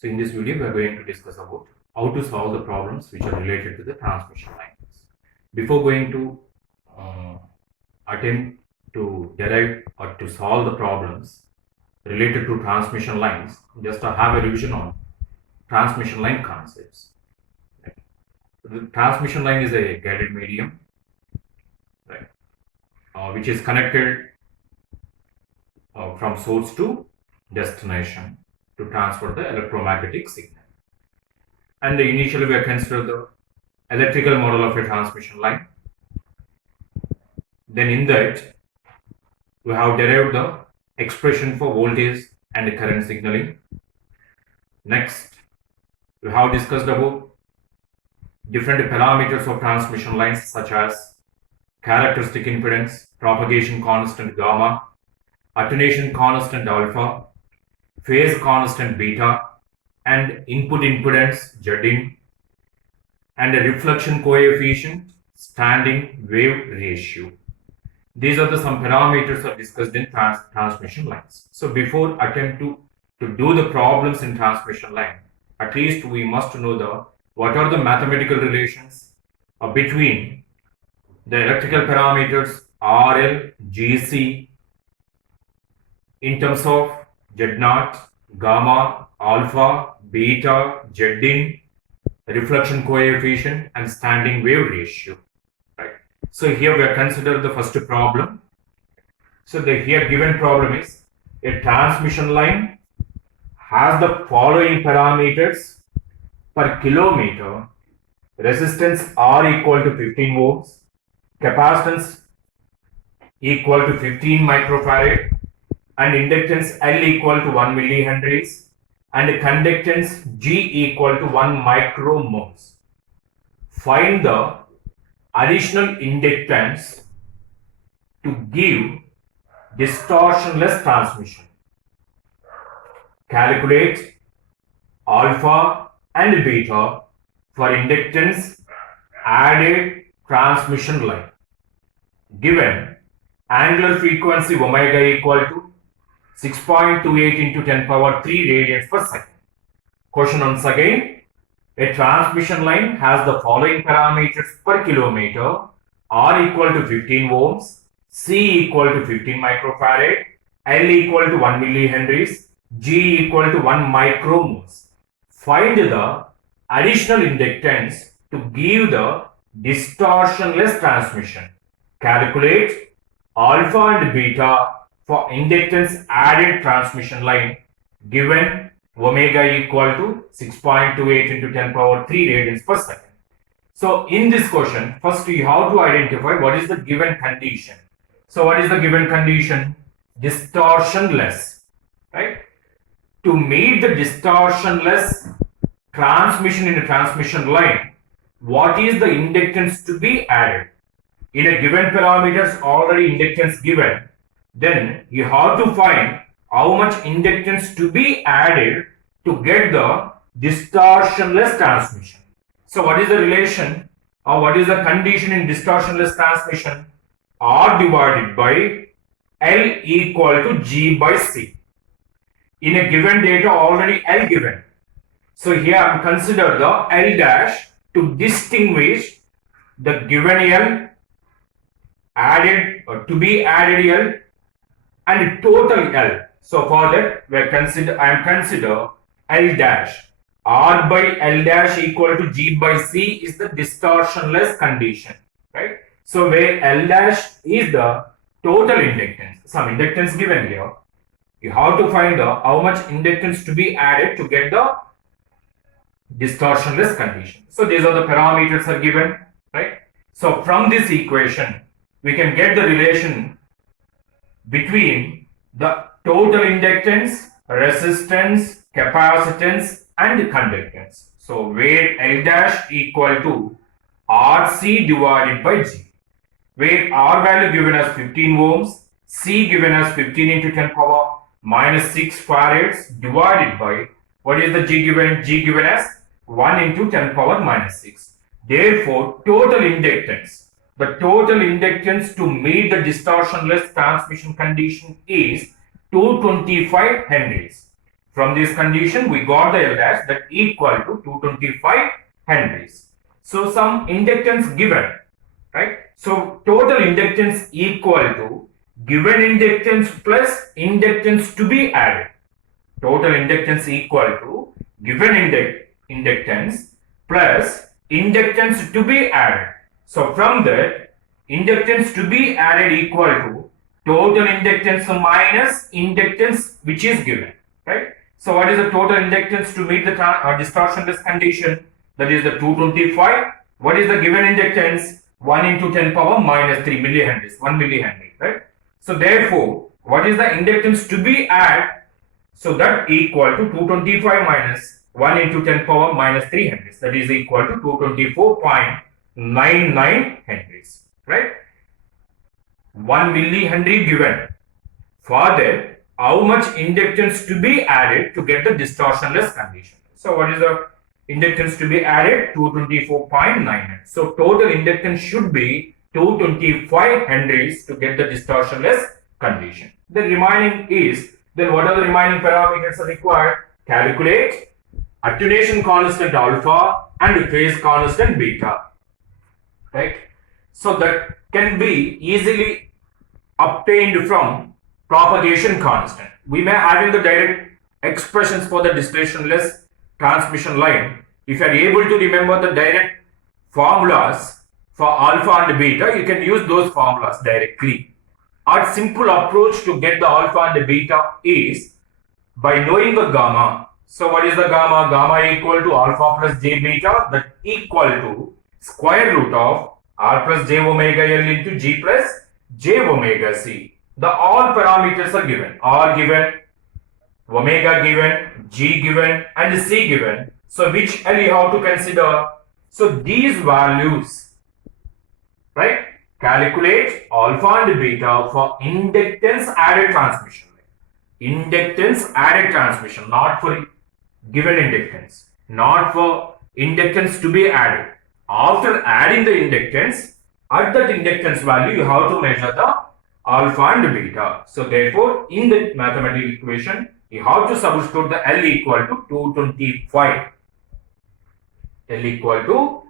So in this video, we are going to discuss about how to solve the problems which are related to the transmission lines. Before going to attempt to derive or to solve the problems related to transmission lines, just to have a revision on transmission line concepts. The transmission line is a guided medium, right, which is connected from source to destination to transfer the electromagnetic signal. And initially we have considered the electrical model of a transmission line. Then in that we have derived the expression for voltage and current signaling. Next we have discussed about different parameters of transmission lines such as characteristic impedance, propagation constant gamma, attenuation constant alpha, phase constant beta, and input impedance Zin, and a reflection coefficient, standing wave ratio. These are some parameters are discussed in transmission lines. So before attempt to do the problems in transmission line, at least we must know what are the mathematical relations between the electrical parameters RL, GC in terms of Z0, gamma, alpha, beta, Zin, reflection coefficient, and standing wave ratio. Right. So here we are consider the first problem. So the here given problem is a transmission line has the following parameters per kilometer: resistance R equal to 15 ohms, capacitance equal to 15 microfarad, and inductance L equal to 1 millihenries, and conductance G equal to 1 micromoles. Find the additional inductance to give distortionless transmission. Calculate alpha and beta for inductance added transmission line. Given angular frequency omega equal to 6.28 into 10 power 3 radians per second. Question once again, a transmission line has the following parameters per kilometer: R equal to 15 ohms, C equal to 15 microfarad, L equal to 1 millihenries, G equal to 1 micromoles. Find the additional inductance to give the distortionless transmission. Calculate alpha and beta for inductance added transmission line given omega equal to 6.28 into 10 power 3 radians per second. So in this question, first you have to identify what is the given condition. So what is the given condition? Distortionless, right? To meet the distortionless transmission in a transmission line, what is the inductance to be added? In a given parameters already inductance given, then you have to find how much inductance to be added to get the distortionless transmission. So what is the relation or what is the condition in distortionless transmission? R divided by L equal to G by C. In a given data already L given. So here I am consider the L dash to distinguish the given L added or to be added L and total L. So for that I am consider L dash. R by L dash equal to G by C is the distortionless condition, right? So where L dash is the total inductance, some inductance given here, you have to find how much inductance to be added to get the distortionless condition. So these are the parameters are given, right? So from this equation, we can get the relation between the total inductance, resistance, capacitance, and conductance. So where L dash equal to RC divided by G, where R value given as 15 ohms, C given as 15 into 10 power minus 6 farads divided by what is the G given? G given as 1 into 10 power minus 6. Therefore, total inductance, the total inductance to meet the distortionless transmission condition is 225 henries. From this condition, we got the L dash that equal to 225 henries. So some inductance given, right? So total inductance equal to given inductance plus inductance to be added. Total inductance equal to given inductance plus inductance to be added. So from that, inductance to be added equal to total inductance minus inductance which is given, right? So what is the total inductance to meet the distortionless condition? That is the 225. What is the given inductance? 1 into 10 power minus 3 millihenries, 1 millihenry, right? So therefore, what is the inductance to be added? So that equal to 225 minus 1 into 10 power minus 3 henries. That is equal to 224.99 henries, right? 1 millihenry given. Further, how much inductance to be added to get the distortionless condition? So what is the inductance to be added? 224.99. So total inductance should be 225 henries to get the distortionless condition. The remaining is, then what are the remaining parameters are required? Calculate attenuation constant alpha and phase constant beta, right? So that can be easily obtained from propagation constant. We may have in the direct expressions for the distortionless transmission line. If you are able to remember the direct formulas for alpha and beta, you can use those formulas directly. Our simple approach to get the alpha and beta is by knowing the gamma. So what is the gamma? Gamma equal to alpha plus j beta, that equal to square root of r plus j omega l into g plus j omega c. The all parameters are given. R given, omega given, g given and c given. So which L you have to consider? So these values, right? Calculate alpha and beta for inductance added transmission. Inductance added transmission, not for given inductance, not for inductance to be added. After adding the inductance, at that inductance value, you have to measure the alpha and beta. So therefore, in the mathematical equation, you have to substitute the L equal to 225. L equal to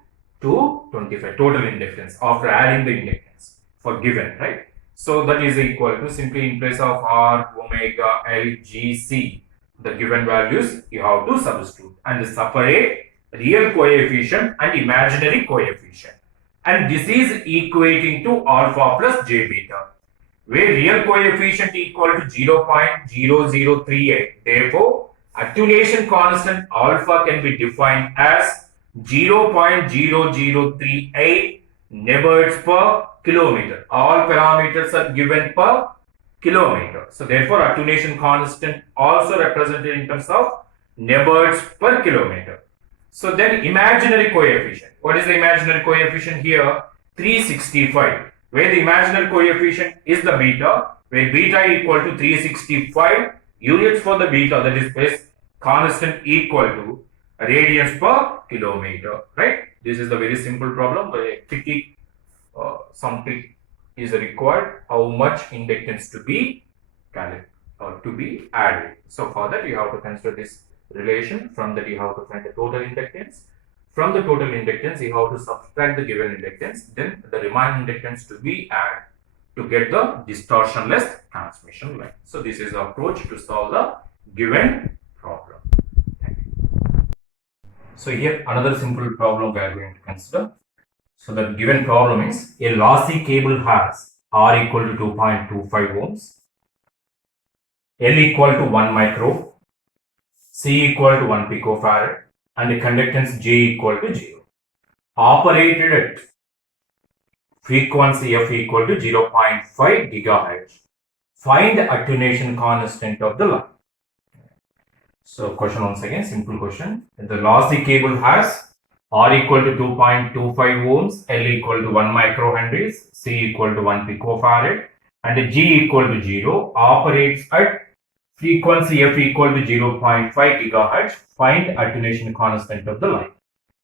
225 total inductance after adding the inductance for given, right? So that is equal to, simply in place of R, omega, L, G, C, the given values you have to substitute and separate real coefficient and imaginary coefficient. And this is equating to alpha plus j beta, where real coefficient equal to 0.0038. Therefore, attenuation constant alpha can be defined as 0.0038 neighbors per kilometer. All parameters are given per kilometer. So therefore, attenuation constant also represented in terms of neighbors per kilometer. So then imaginary coefficient. What is the imaginary coefficient here? 365. Where the imaginary coefficient is the beta, where beta equal to 365 units for the beta, that is phase constant equal to radians per kilometer, right? This is the very simple problem. Some trick is required. How much inductance to be added. So for that you have to consider this relation. From that you have to find the total inductance. From the total inductance you have to subtract the given inductance. Then the remaining inductance to be added to get the distortionless transmission line. So this is the approach to solve the given problem. So here another simple problem we are going to consider. So the given problem is a lossy cable has R equal to 2.25 ohms, L equal to 1 micro, C equal to 1 picofarad and the conductance J equal to 0. Operated at frequency F equal to 0.5 gigahertz. Find the attenuation constant of the line. So question once again, simple question. The lossy cable has R equal to 2.25 ohms, L equal to 1 microhenries, C equal to 1 picofarad and G equal to 0, operates at frequency F equal to 0.5 gigahertz. Find attenuation constant of the line.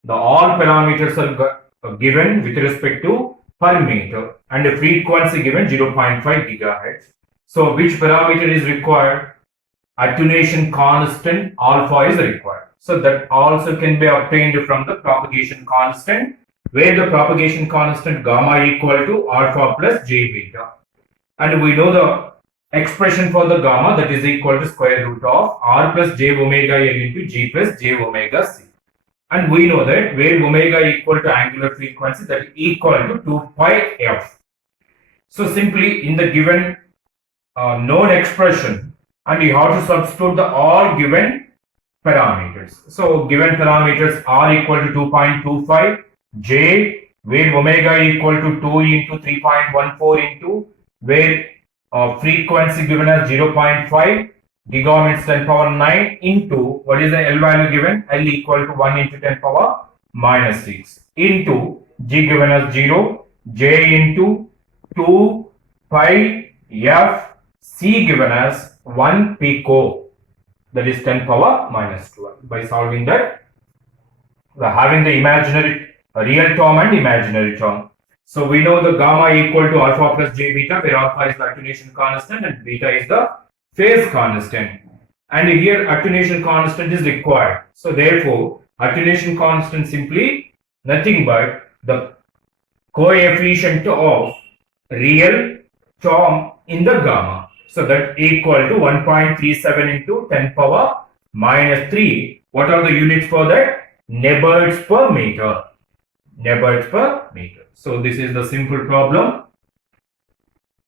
The all parameters are given with respect to per meter and the frequency given 0.5 gigahertz. So which parameter is required? attenuation constant alpha is required. So that also can be obtained from the propagation constant, where the propagation constant gamma equal to alpha plus j beta. And we know the expression for the gamma, that is equal to square root of r plus j omega n into g plus j omega c. And we know that where omega equal to angular frequency, that is equal to 2 pi f. So simply in the given known expression, and you have to substitute the all given parameters. So given parameters are equal to 2.25, j where omega equal to 2 into 3.14 into where frequency given as 0.5, gigahertz 10 power 9 into what is the L value given? L equal to 1 into 10 power minus 6 into G given as 0, J into 2 pi F, C given as 1 pico, that is 10 power minus 12. By solving that, we are having the imaginary real term and imaginary term. So we know the gamma equal to alpha plus j beta, where alpha is the attenuation constant and beta is the phase constant. And here attenuation constant is required. So therefore, attenuation constant simply nothing but the coefficient of real term in the gamma. So that equal to 1.37 into 10 power minus 3. What are the units for that? Neberts per meter. Neberts per meter. So this is the simple problem,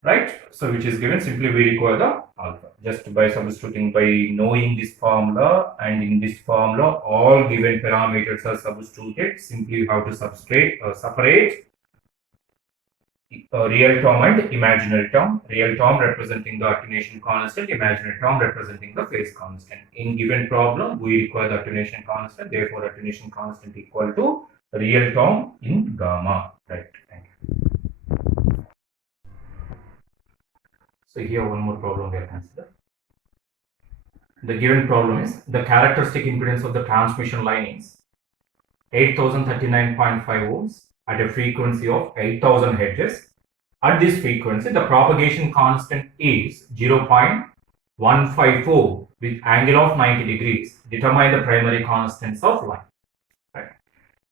right? So which is given, simply we require the alpha. Just by substituting, by knowing this formula, and in this formula all given parameters are substituted. Simply you have to separate real term and imaginary term. Real term representing the attenuation constant, imaginary term representing the phase constant. In given problem, we require the attenuation constant. Therefore, attenuation constant equal to real term in gamma. Right. Thank you. So here one more problem we have considered. The given problem is the characteristic impedance of the transmission line is 8039.5 ohms at a frequency of 8000 hertz. At this frequency, the propagation constant is 0.154 with angle of 90 degrees. Determine the primary constants of line. Right.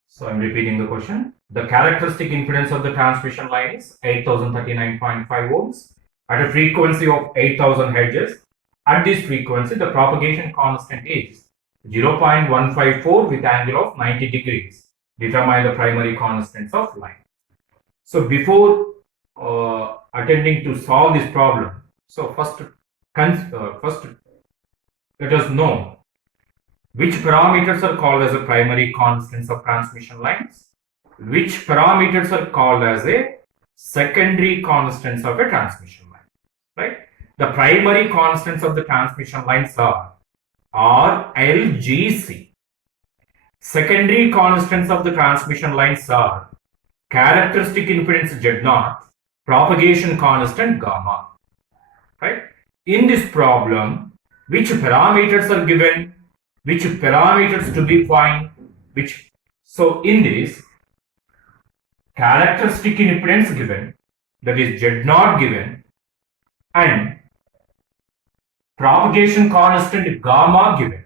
So I'm repeating the question. The characteristic impedance of the transmission line is 8039.5 ohms at a frequency of 8000 hertz. At this frequency, the propagation constant is 0.154 with angle of 90 degrees. Determine the primary constants of line. So before attempting to solve this problem, so first let us know which parameters are called as the primary constants of transmission lines, which parameters are called as a secondary constants of a transmission line, right? The primary constants of the transmission lines are R, L, G, C. Secondary constants of the transmission lines are characteristic impedance Z0, propagation constant gamma, right? In this problem, which parameters are given, which parameters to be found, so in this, characteristic impedance given, that is Z0 given, and propagation constant gamma given.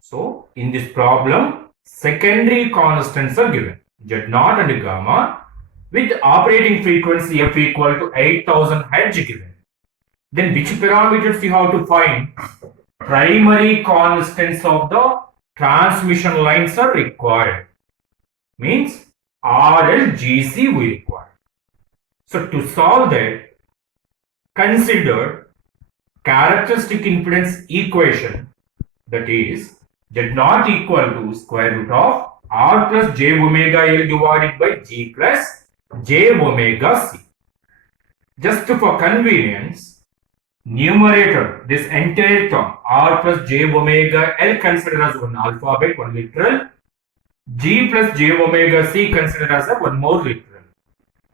So in this problem, secondary constants are given, Z0 and gamma, with operating frequency f equal to 8000 Hz given. Then which parameters you have to find? Primary constants of the transmission lines are required. Means RL, GC we require. So to solve that, consider characteristic impedance equation, that is Z0 equal to square root of R plus j omega L divided by G plus j omega C. Just for convenience, numerator, this entire term R plus j omega L consider as one alphabet, one literal, G plus j omega C consider as a one more literal,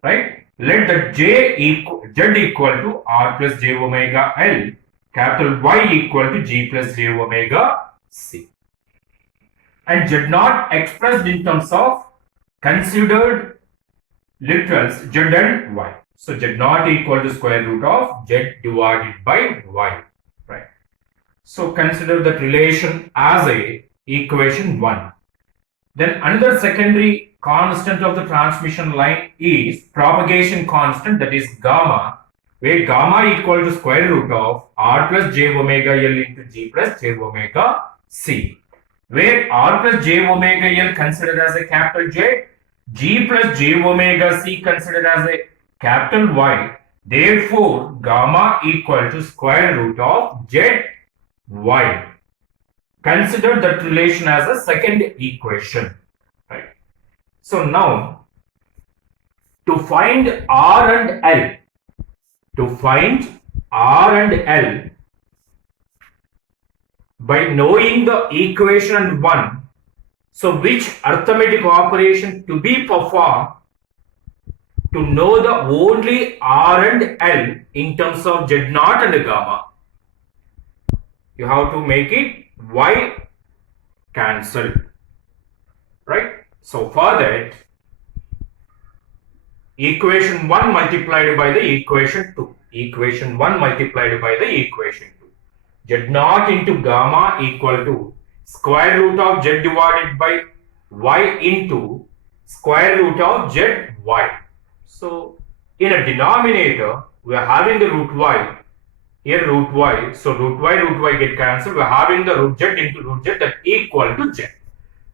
right? Let the Z equal to R plus j omega L, capital Y equal to G plus j omega C. And Z0 expressed in terms of considered literals Z and Y. So Z naught equal to square root of Z divided by Y, right? So consider that relation as a equation 1. Then another secondary constant of the transmission line is propagation constant, that is gamma, where gamma equal to square root of R plus J omega L into G plus J omega C, where R plus J omega L considered as a capital J, G plus J omega C considered as a capital Y. Therefore, gamma equal to square root of Z Y. Consider that relation as a second equation, right? So now, to find R and L, by knowing the equation 1, so which arithmetic operation to be performed to know the only R and L in terms of Z naught and gamma? You have to make it Y cancelled, right? So for that, equation 1 multiplied by the equation 2. Equation 1 multiplied by the equation 2. Z naught into gamma equal to square root of Z divided by Y into square root of ZY. So in a denominator, we are having the root Y. Here root Y, so root Y get cancelled. We are having the root Z into root Z that equal to Z.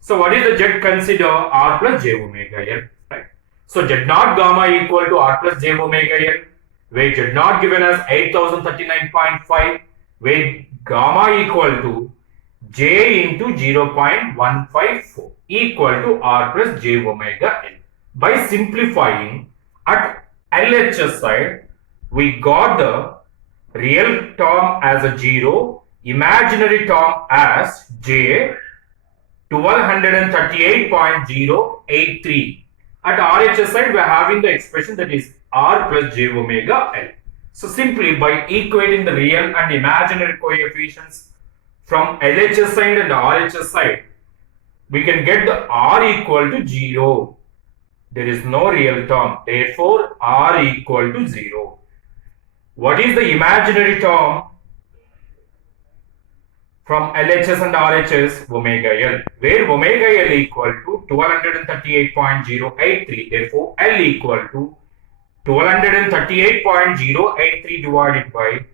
So what is the Z? Consider R plus J omega L, right? So Z naught gamma equal to R plus J omega L, where Z naught given as 8039.5, where gamma equal to J into 0.154 equal to R plus J omega L. By simplifying, at LHS side, we got the real term as a 0, imaginary term as J 1238.083. At RHS side, we are having the expression that is R plus J omega L. So simply by equating the real and imaginary coefficients from LHS side and RHS side, we can get the R equal to 0. There is no real term. Therefore, R equal to 0. What is the imaginary term from LHS and RHS? Omega L, where omega L equal to 1238.083. Therefore, L equal to 1238.083 divided by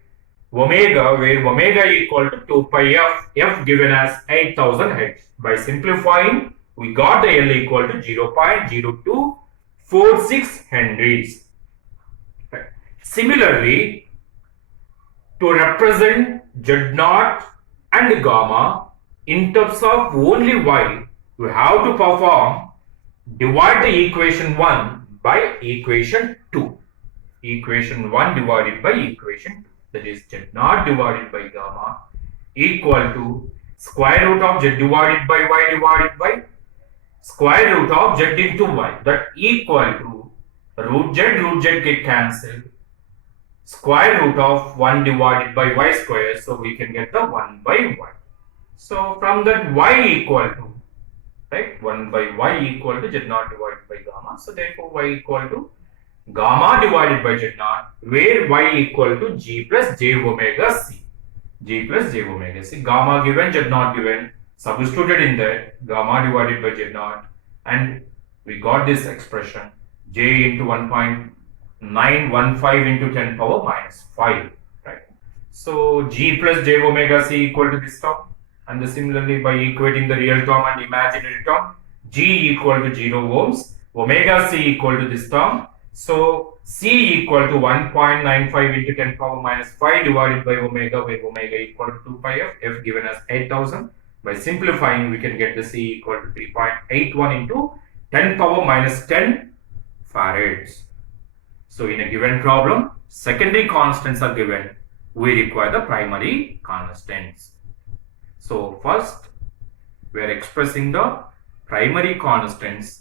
omega, where omega equal to 2 pi f, f given as 8000 Hz. By simplifying, we got the L equal to 0.0246 Henries. Similarly, to represent Z naught and gamma in terms of only Y, we have to perform divide the equation 1 by equation 2. Equation 1 divided by equation 2. That is Z naught divided by gamma equal to square root of Z divided by Y divided by square root of Z into Y. That equal to root Z get cancelled. Square root of 1 divided by Y square. So we can get the 1 by Y. So from that Y equal to, right, 1 by Y equal to Z naught divided by gamma. So therefore Y equal to gamma divided by Z naught, where Y equal to G plus J omega C. G plus J omega C. Gamma given, Z naught given, substituted in that, gamma divided by Z naught, and we got this expression J into 1.915 into 10 power minus 5, right? So G plus J omega C equal to this term, and similarly by equating the real term and imaginary term, G equal to 0 ohms, omega C equal to this term. So C equal to 1.95 into 10 power minus 5 divided by omega, where omega equal to 2 pi f, f given as 8000. By simplifying, we can get the C equal to 3.81 into 10 power minus 10 farads. So in a given problem, secondary constants are given. We require the primary constants. So first, we are expressing the primary constants,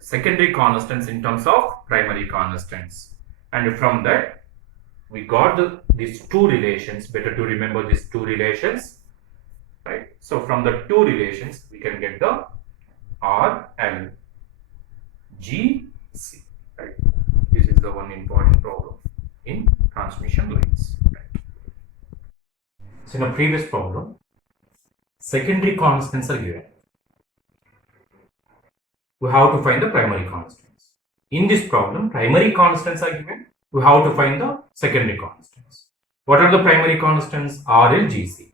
secondary constants in terms of primary constants. And from that, we got these two relations. Better to remember these two relations. Right. So from the two relations, we can get the R, L, G, C. Right. This is is the one important problem in transmission lines. So in a previous problem, secondary constants are given. We have to find the primary constants. In this problem, primary constants are given. We have to find the secondary constants. What are the primary constants? RL, GC.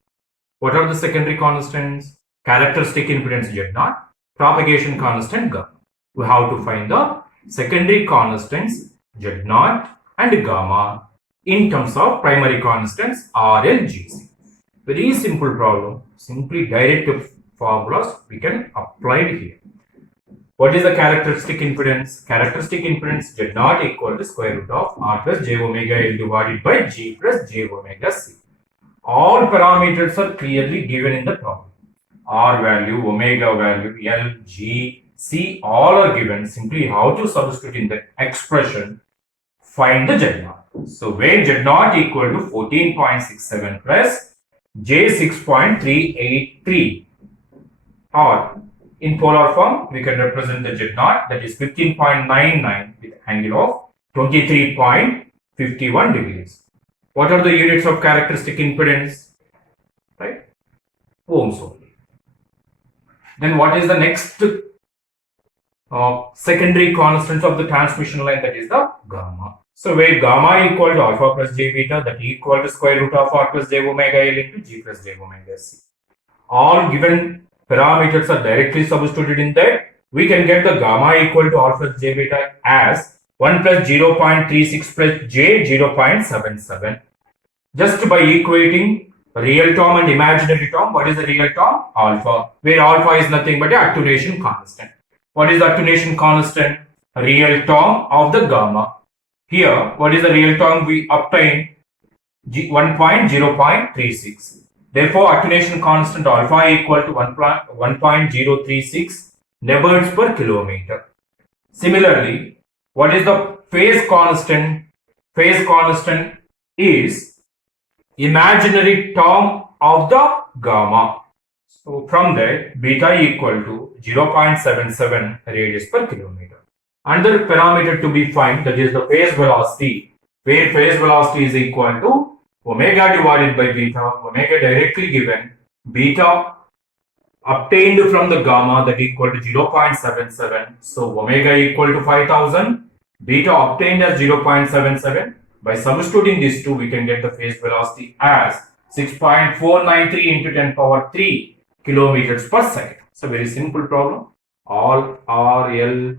What are the secondary constants? Characteristic impedance Z0, propagation constant gamma. We have to find the secondary constants Z0 and gamma in terms of primary constants RL, GC. Very simple problem. Simply direct formulas we can apply it here. What is the characteristic impedance? Characteristic impedance Z0 equal to square root of R plus J omega L divided by G plus J omega C. All parameters are clearly given in the problem. R value, omega value, L, G, C, all are given. Simply how to substitute in the expression, find the Z0. So where Z0 equal to 14.67 plus J 6.383, or in polar form, we can represent the Z0, that is 15.99 with angle of 23.51 degrees. What are the units of characteristic impedance? Right? Ohms only. Then what is the next secondary constant of the transmission line? That is the gamma. So where gamma equal to alpha plus j beta, that equal to square root of R plus j omega L into G plus j omega C. All given parameters are directly substituted in there. We can get the gamma equal to R plus j beta as 1 plus 0.36 plus j 0.77. Just by equating real term and imaginary term. What is the real term? Alpha. Where alpha is nothing but the attenuation constant. What is the attenuation constant? Real term of the gamma. Here, what is the real term we obtain? 1.036. Therefore, attenuation constant alpha equal to 1.036 Neberts per kilometer. Similarly, what is the phase constant? Phase constant is imaginary term of the gamma. So from there, beta equal to 0.77 radius per kilometer. Another parameter to be found, that is the phase velocity, where phase velocity is equal to omega divided by beta, omega directly given, beta obtained from the gamma, that equal to 0.77. So omega equal to 5000, beta obtained as 0.77. By substituting these two, we can get the phase velocity as 6.493 into 10 power 3 kilometers per second. It's a very simple problem. All R, L,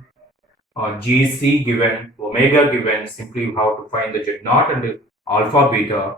G, C given, omega given. Simply you have to find the Z0 and alpha, beta.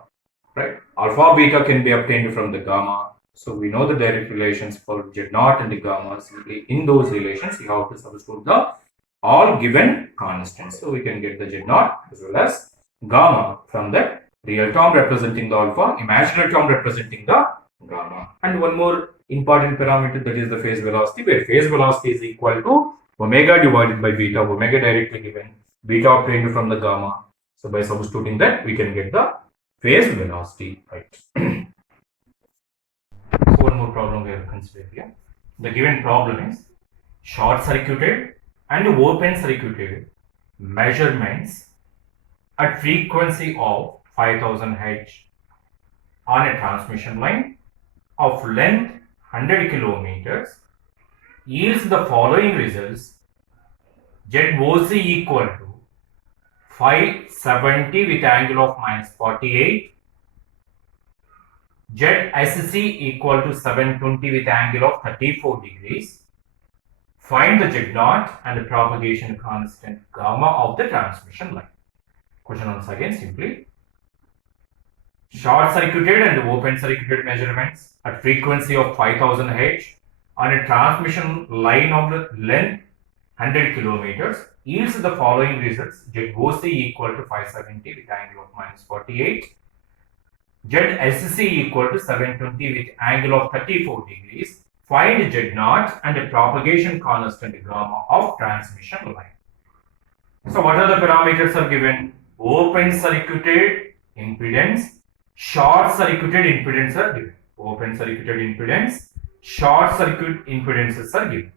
Right? Alpha, beta can be obtained from the gamma. So we know the direct relations for Z0 and the gamma. Simply in those relations, you have to substitute the all given constants. So we can get the Z0 as well as gamma from the real term representing the alpha, imaginary term representing the gamma. And one more important parameter, that is the phase velocity, where phase velocity is equal to omega divided by beta, omega directly given, beta obtained from the gamma. So by substituting that, we can get the phase velocity, right? So one more problem we have considered here. The given problem is short circuited and open circuited measurements at frequency of 5000 Hz on a transmission line of length 100 kilometers yields the following results: ZOC equal to 570 with angle of -48, ZSC equal to 720 with angle of 34 degrees. Find the Z0 and the propagation constant gamma of the transmission line. Question once again, simply short circuited and open circuited measurements at frequency of 5000 Hz on a transmission line of the length 100 kilometers yields the following results: ZOC equal to 570 with angle of -48, ZSC equal to 720 with angle of 34 degrees. Find Z0 and the propagation constant gamma of transmission line. So what are the parameters are given? Open circuited impedance, short circuited impedance are given. Open circuited impedance, short circuit impedances are given.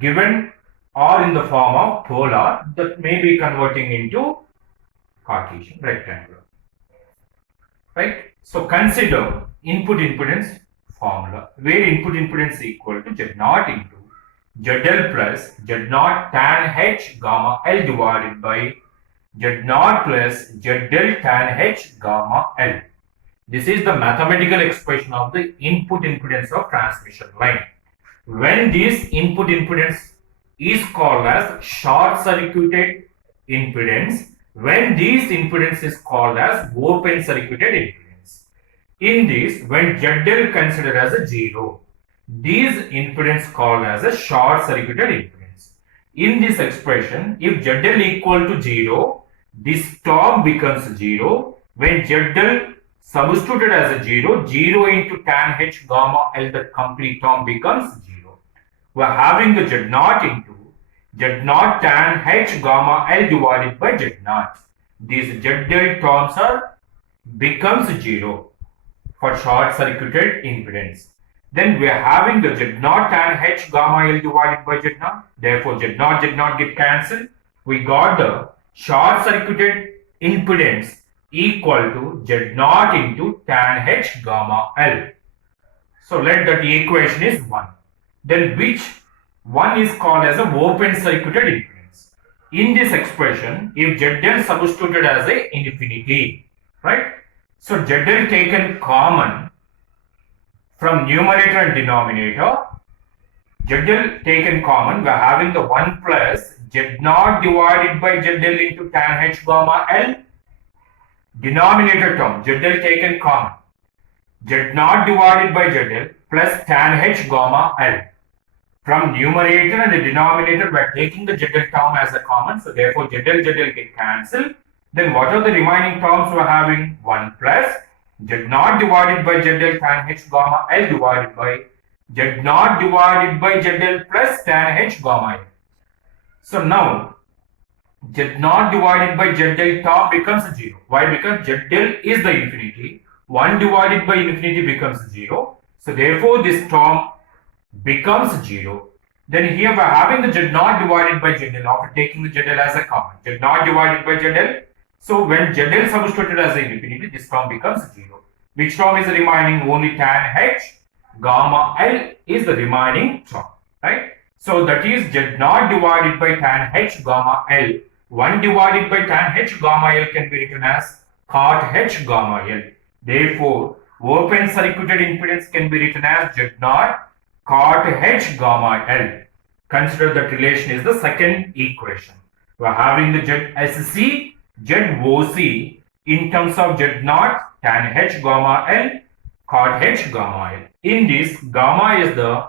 Given or in the form of polar, that may be converting into Cartesian rectangular. Right? So consider input impedance formula, where input impedance is equal to Z0 into ZL plus Z0 tan H gamma L divided by Z0 plus ZL tan H gamma L. This is the mathematical expression of the input impedance of transmission line. When this input impedance is called as short circuited impedance, when this impedance is called as open circuited impedance. In this, when ZL considered as a 0, this impedance called as a short circuited impedance. In this expression, if ZL equal to 0, this term becomes 0. When ZL substituted as a 0, 0 into tan H gamma L, the complete term becomes 0. We are having the Z0 into Z0 tan H gamma L divided by Z0. These ZL terms are becomes 0 for short circuited impedance. Then we are having the Z0 tan H gamma L divided by Z0. Therefore, Z0 get cancelled. We got the short circuited impedance equal to Z0 into tan H gamma L. So let that equation is 1. Then which one is called as a open circuited impedance? In this expression, if ZL substituted as a infinity, right? So ZL taken common from numerator and denominator, ZL taken common, we are having the 1 plus Z0 divided by ZL into tan H gamma L. Denominator term, ZL taken common, Z0 divided by ZL plus tan H gamma L. From numerator and the denominator, we are taking the ZL term as a common, so therefore ZL get cancelled. Then what are the remaining terms we are having? 1 plus Z0 divided by ZL tan H gamma L divided by Z0 divided by ZL plus tan H gamma L. So now Z0 divided by ZL term becomes 0. Why? Because ZL is the infinity. 1 divided by infinity becomes 0. So therefore this term becomes 0. Then here we are having the Z0 divided by ZL after taking the ZL as a common. Z0 divided by ZL. So when ZL substituted as an infinity, this term becomes 0. Which term is remaining? Only tan H gamma L is the remaining term. Right? So that is Z0 divided by tan H gamma L. 1 divided by tan H gamma L can be written as cot H gamma L. Therefore, open circuited impedance can be written as Z0 cot H gamma L. Consider that relation is the second equation. We are having the ZSC, ZOC in terms of Z0 tan H gamma L, cot H gamma L. In this, gamma is the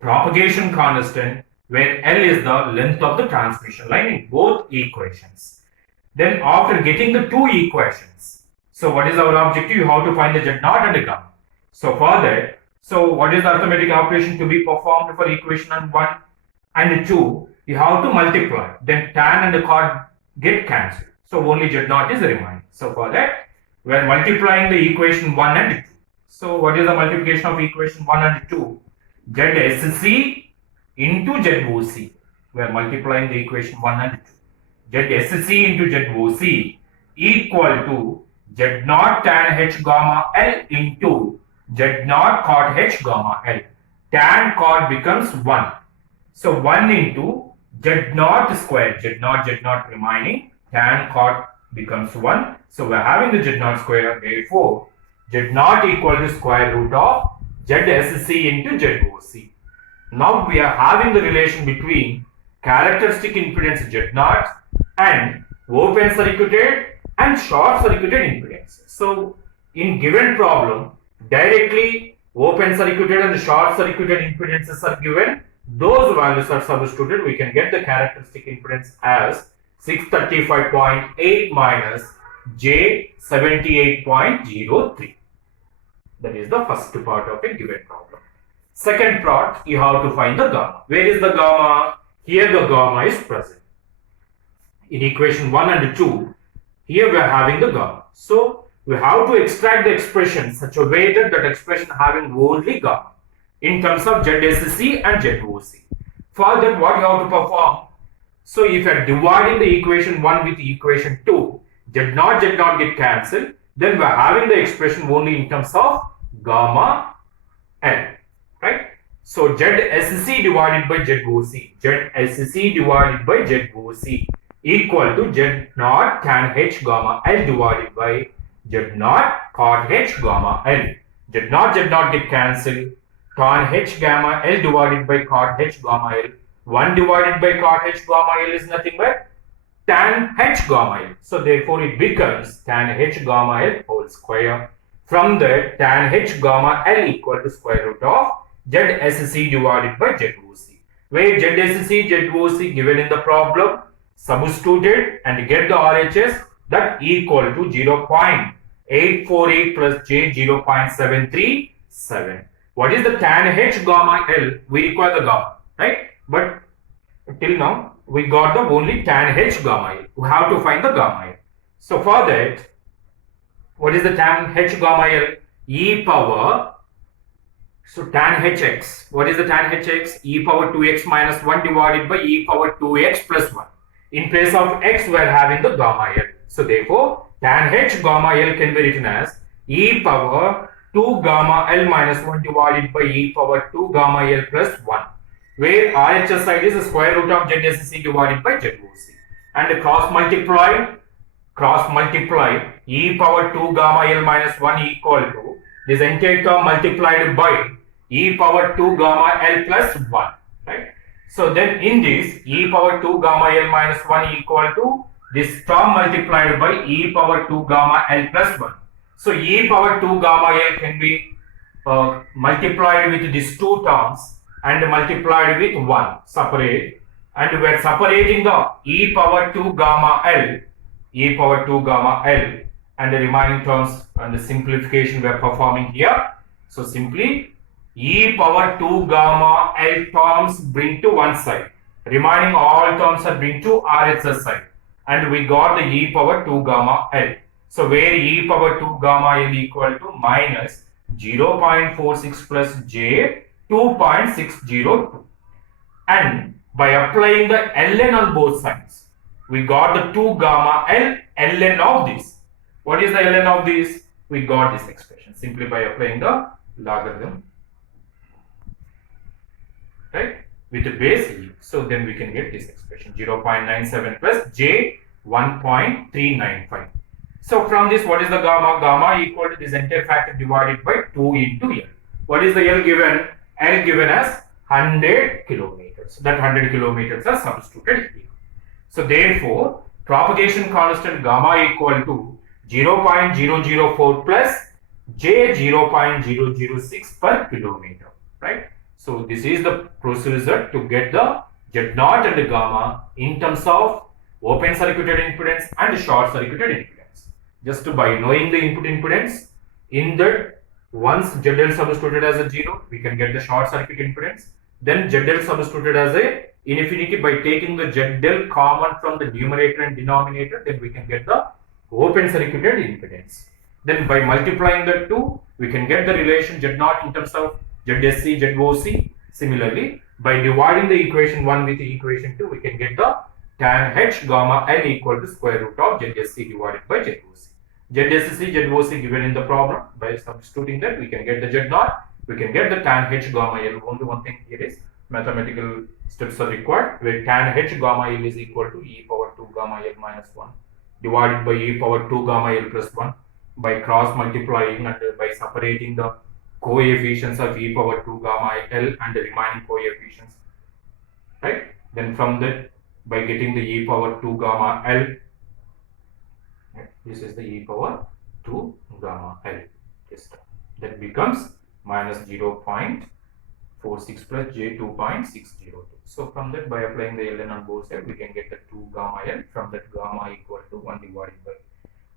propagation constant, where L is the length of the transmission line in both equations. Then after getting the two equations, so what is our objective? You have to find the Z0 and the gamma. So for that, so what is the arithmetic operation to be performed for equation 1 and 2? You have to multiply. Then tan and the cot get cancelled. So only Z0 is remaining. So for that, we are multiplying the equation 1 and 2. So what is the multiplication of equation 1 and 2? ZSC into ZOC. We are multiplying the equation 1 and 2. ZSC into ZOC equal to Z0 tan H gamma L into Z0 cot H gamma L. Tan cot becomes 1. So 1 into Z0 square. Z0 remaining. Tan cot becomes 1. So we are having the Z0 square. Therefore, Z0 equal to square root of ZSC into ZOC. Now we are having the relation between characteristic impedance Z0 and open circuited and short circuited impedance. So in given problem, directly open circuited and short circuited impedances are given. Those values are substituted. We can get the characteristic impedance as 635.8 minus J78.03. That is the first part of a given problem. Second part, you have to find the gamma. Where is the gamma? Here the gamma is present. In equation 1 and 2, here we are having the gamma. So we have to extract the expression such a way that that expression having only gamma in terms of ZSC and ZOC. For that, what you have to perform? So if you are dividing the equation 1 with equation 2, Z0 get cancelled, then we are having the expression only in terms of gamma L, right? So ZSC divided by ZOC, ZSC divided by ZOC equal to Z0 tan H gamma L divided by Z0 cot H gamma L. Z0 get cancelled, tan H gamma L divided by cot H gamma L. 1 divided by cot H gamma L is nothing but tan H gamma L. So therefore it becomes tan H gamma L whole square. From that, tan H gamma L equal to square root of ZSC divided by ZOC. Where ZSC, ZOC given in the problem, substituted and get the RHS, that equal to 0.848 plus J 0.737. What is the tan H gamma L? We require the gamma, right? But till now, we got the only tan H gamma L. We have to find the gamma L. So for that, what is the tan H gamma L? E power, so tan Hx, what is the tan Hx? E power 2x minus 1 divided by e power 2x plus 1. In place of x, we are having the gamma L. So therefore, tan H gamma L can be written as e power 2 gamma L minus 1 divided by e power 2 gamma L plus 1. Where RHS side is the square root of ZSC divided by ZOC. And cross multiply e power 2 gamma L minus 1 equal to this entire term multiplied by e power 2 gamma L plus 1, right? So then in this e power 2 gamma L minus 1 equal to this term multiplied by e power 2 gamma L plus 1. So e power 2 gamma L can be multiplied with these two terms and multiplied with 1 separate, and we are separating the e power 2 gamma L and the remaining terms, and the simplification we are performing here. So simply e power 2 gamma L terms bring to one side, remaining all terms are bring to RHS side, and we got the e power 2 gamma L. So where e power 2 gamma L equal to minus 0.46 plus J 2.602, and by applying the ln on both sides, we got the 2 gamma L ln of this. What is the ln of this? We got this expression simply by applying the logarithm, right, with the base e. So then we can get this expression 0.97 plus J 1.395. So from this, what is the gamma? Gamma equal to this entire factor divided by 2 into L. What is the L given? L given as 100 kilometers. That 100 kilometers are substituted here. So therefore, propagation constant gamma equal to 0.004 plus J 0.006 per kilometer, right? So this is the procedure to get the Z0 and the gamma in terms of open circuited impedance and short circuited impedance. Just by knowing the input impedance, in that once ZL substituted as a 0, we can get the short circuit impedance. Then ZL substituted as a infinity by taking the ZL common from the numerator and denominator, then we can get the open circuited impedance. Then by multiplying the two, we can get the relation Z0 in terms of ZSC, ZOC. Similarly, by dividing the equation 1 with the equation 2, we can get the tan H gamma L equal to square root of ZSC divided by ZOC. ZSC, ZOC given in the problem, by substituting that, we can get the Z0, we can get the tan H gamma L. Only one thing here is mathematical steps are required, where tan H gamma L is equal to e power 2 gamma L minus 1 divided by e power 2 gamma L plus 1 by cross multiplying and by separating the coefficients of e power 2 gamma L and the remaining coefficients, right? Then from that, by getting the e power 2 gamma L, this is the e power 2 gamma L, that becomes minus 0.46 plus J 2.602. So from that, by applying the ln on both sides, we can get the 2 gamma L. From that, gamma equal to 1 divided by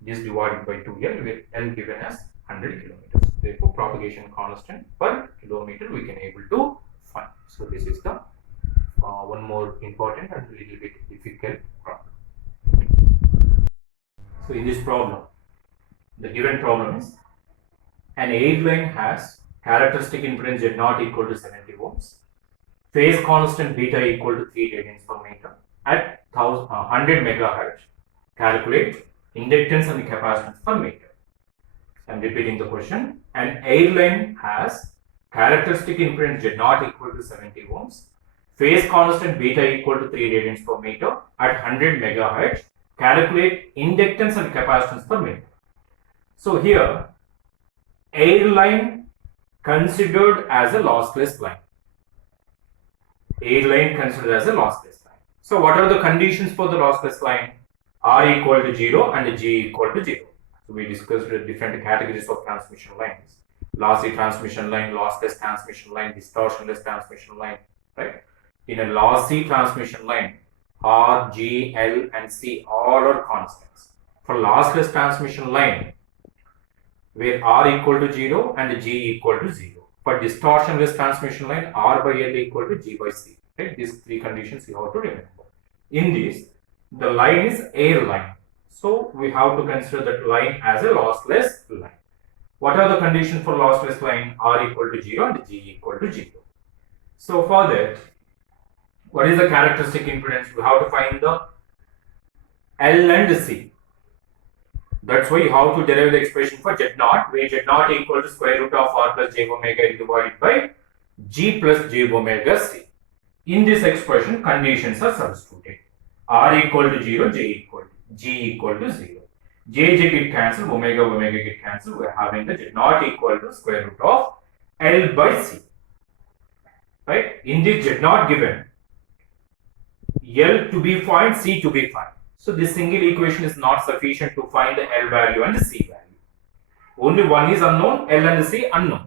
this divided by 2L, with L given as 100 kilometers. Therefore, propagation constant per kilometer we can able to find. So this is the one more important and little bit difficult problem. So in this problem, the given problem is an air line has characteristic impedance Z0 equal to 70 ohms, phase constant beta equal to 3 radians per meter at 100 megahertz. Calculate inductance and capacitance per meter. I'm repeating the question. An airline has characteristic impedance Z0 equal to 70 ohms, phase constant beta equal to 3 radians per meter at 100 megahertz. Calculate inductance and capacitance per meter. So here, airline considered as a lossless line. Airline considered as a lossless line. So what are the conditions for the lossless line? R equal to 0 and G equal to 0. So we discussed the different categories of transmission lines. Lossy transmission line, lossless transmission line, distortionless transmission line, right? In a lossy transmission line, R, G, L and C all are constants. For lossless transmission line, where R equal to 0 and G equal to 0. For distortionless transmission line, R by L equal to G by C. Right? These three conditions you have to remember. In this, the line is air line. So we have to consider that line as a lossless line. What are the conditions for lossless line? R equal to 0 and G equal to 0. So for that, what is the characteristic impedance? We have to find the L and C. That's why you have to derive the expression for Z0, where Z0 equal to square root of R plus J omega divided by G plus J omega C. In this expression, conditions are substituted. R equal to 0, J equal to, G equal to 0. J get cancelled, omega get cancelled. We are having the Z0 equal to square root of L by C. Right? In this Z0 given, L to be found, C to be found. So this single equation is not sufficient to find the L value and the C value. Only one is unknown, L and C unknown.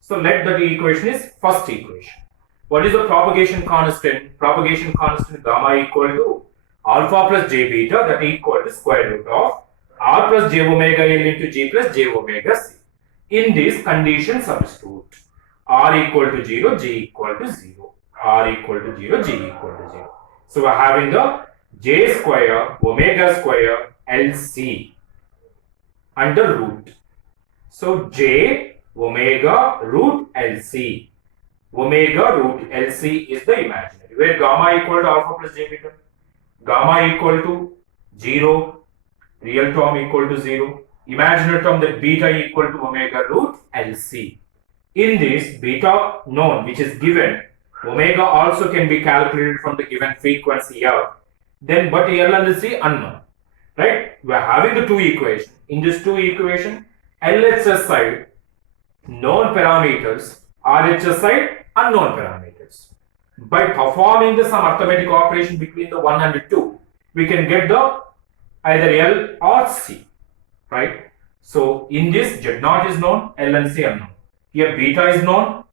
So let that equation is first equation. What is the propagation constant? Propagation constant gamma equal to alpha plus j beta, that equal to square root of R plus j omega L into G plus j omega C. In this condition substitute R equal to 0, G equal to 0. R equal to 0, G equal to 0. So we are having the J square omega square LC under root. So J omega root LC. Omega root LC is the imaginary, where gamma equal to alpha plus j beta. Gamma equal to 0, real term equal to 0. Imaginary term, that beta equal to omega root LC. In this, beta known, which is given, omega also can be calculated from the given frequency of. Then but L and C unknown, right? We are having the two equations. In this two equation, LHS side known parameters, RHS side unknown parameters. By performing the some arithmetic operation between the 1 and 2, we can get the either L or C, right? So in this, Z0 is known, L and C unknown. Here beta is known,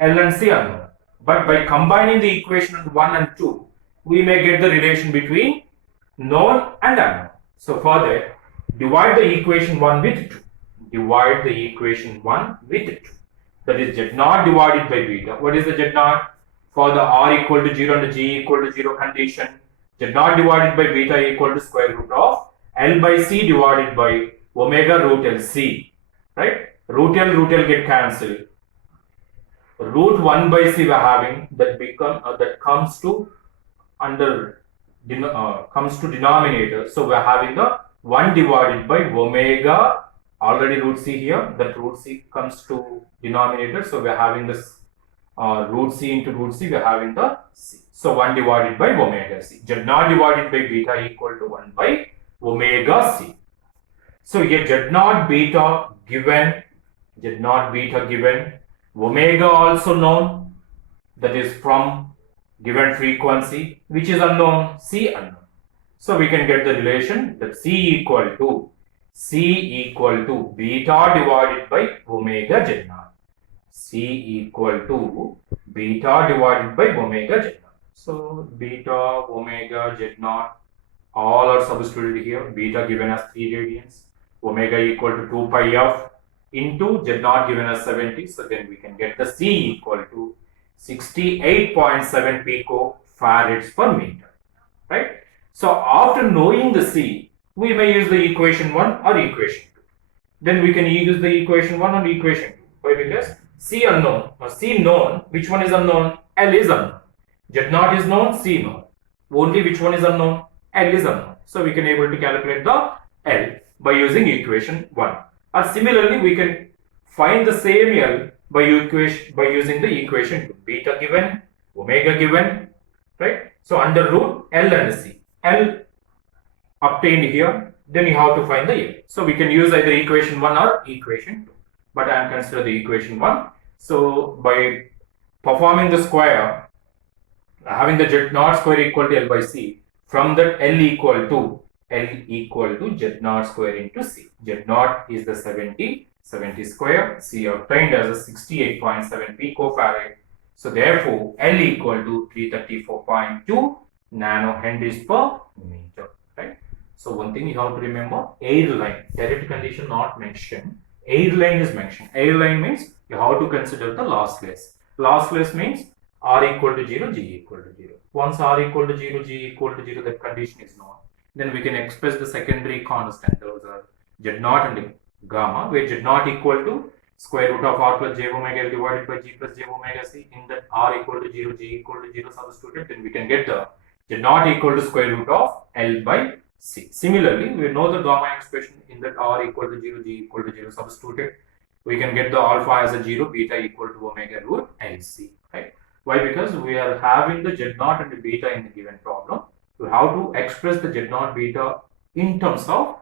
L and C unknown. But by combining the equation of 1 and 2, we may get the relation between known and unknown. So for that, divide the equation 1 with 2. Divide the equation 1 with 2. That is Z0 divided by beta. What is the Z0? For the R equal to 0 and the G equal to 0 condition, Z0 divided by beta equal to square root of L by C divided by omega root LC. Right? Root L get cancelled. Root 1 by C we are having, that comes to denominator. So we are having the 1 divided by omega, already root C here, that root C comes to denominator. So we are having this root C into root C, we are having the C. So 1 divided by omega C. Z0 divided by beta equal to 1 by omega C. So here Z0 beta given, omega also known, that is from given frequency, which is unknown, C unknown. So we can get the relation that C equal to beta divided by omega Z0. C equal to beta divided by omega Z0. So beta, omega, Z0, all are substituted here. Beta given as 3 radians, omega equal to 2 pi f into Z0 given as 70. So then we can get the C equal to 68.7 picofarads per meter, right? So after knowing the C, we may use the equation 1 or equation 2. Then we can use the equation 1 or equation 2. Why? Because C unknown or C known, which one is unknown? L is unknown. Z naught is known, C known. Only which one is unknown? L is unknown. So we can able to calculate the L by using equation 1. Or similarly, we can find the same L by using the equation 2. Beta given, omega given, right? So under root L and C. L obtained here, then you have to find the L. So we can use either equation 1 or equation 2. But I am considering the equation 1. So by performing the square, having the Z naught square equal to L by C, from that L equal to Z naught square into C. Z naught is the 70 square, C obtained as a 68.7 picofarad. So therefore L equal to 334.2 nanohenries per meter, right? So one thing you have to remember, air line, direct condition not mentioned, air line is mentioned. Air line means you have to consider the lossless. Lossless means R equal to 0, G equal to 0. Once R equal to 0, G equal to 0, that condition is known. Then we can express the secondary constant, those are Z naught and gamma, where Z naught equal to square root of R plus J omega divided by G plus J omega C. In that R equal to 0, G equal to 0 substituted, then we can get the Z naught equal to square root of L by C. Similarly, we know the gamma expression in that R equal to 0, G equal to 0 substituted. We can get the alpha as a 0, beta equal to omega root LC, right? Why? Because we are having the Z naught and the beta in the given problem. We have to express the Z naught beta in terms of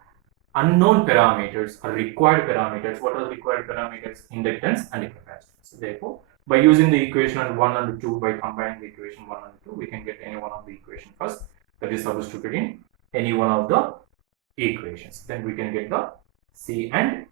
unknown parameters or required parameters. What are the required parameters? Inductance and capacitance. Therefore, by using the equation 1 and 2, by combining the equation 1 and 2, we can get any one of the equation first, that is substituted in any one of the equations. Then we can get the C and